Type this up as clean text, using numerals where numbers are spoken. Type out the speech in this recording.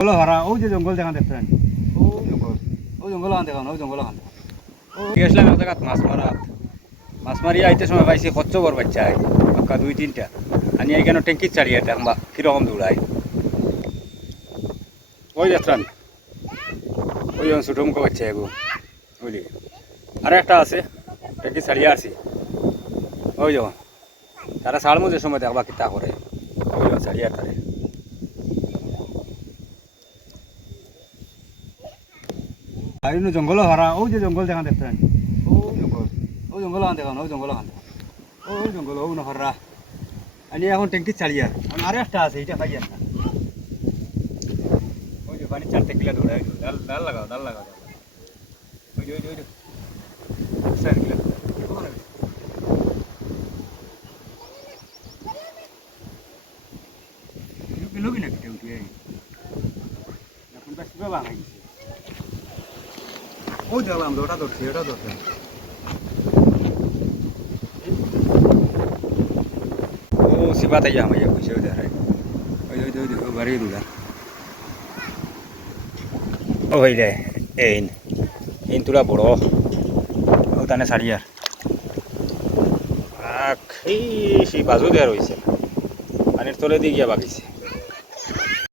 জঙ্গল হারা ও যে জঙ্গল দেখান দেখতেন ও জঙ্গল হান দেখান ও জঙ্গল হান গেছিলাম এক জায়গাত মাছ মারি আইতে সময় পাইছি কচ্চবর বাচ্চা পাক্কা 2-3টা আনি এখানে ট্যাঙ্কির চাড়িয়ে দেখবা কিরকম দৌড়ায় ওই যাত্রান ওই যেমন ছোটো মুখো বাচ্চা এগো বুঝলি আর একটা আছে ট্যাঙ্কি ছাড়িয়ে আসি ওই যেমন তারা সাড় মধ্যে সময় দেখবা কিতা করে ওই যেমন ছাড়িয়ে তারে আর জঙ্গল হারা ও যে জঙ্গল দেখান দেখতেন ও জঙ্গল হান দেখান ও জঙ্গল হান ও জঙ্গল ও হারা আনি এখন ট্যাঙ্কি চালিয়ে আর একটা আছে এটা খাই না ওই যে পানি 4 কিলো দৌড়ায় ডাল লাগাও ওই যে 4 কিলো লোক না কেটে উঠে এখন বাস বাবা ভাঙিছে ও দেখলাম ওটা ধরছে ও সিবাতে যা আমি কইছে ওই ধরে ওই বাড়ি দুলা ও হইলে এইন তুলা বড় ও তানে সারিয়ার আখ এই সেই বাজু দেয়া রয়েছে পানির তলে দিয়ে গিয়া বাগিছে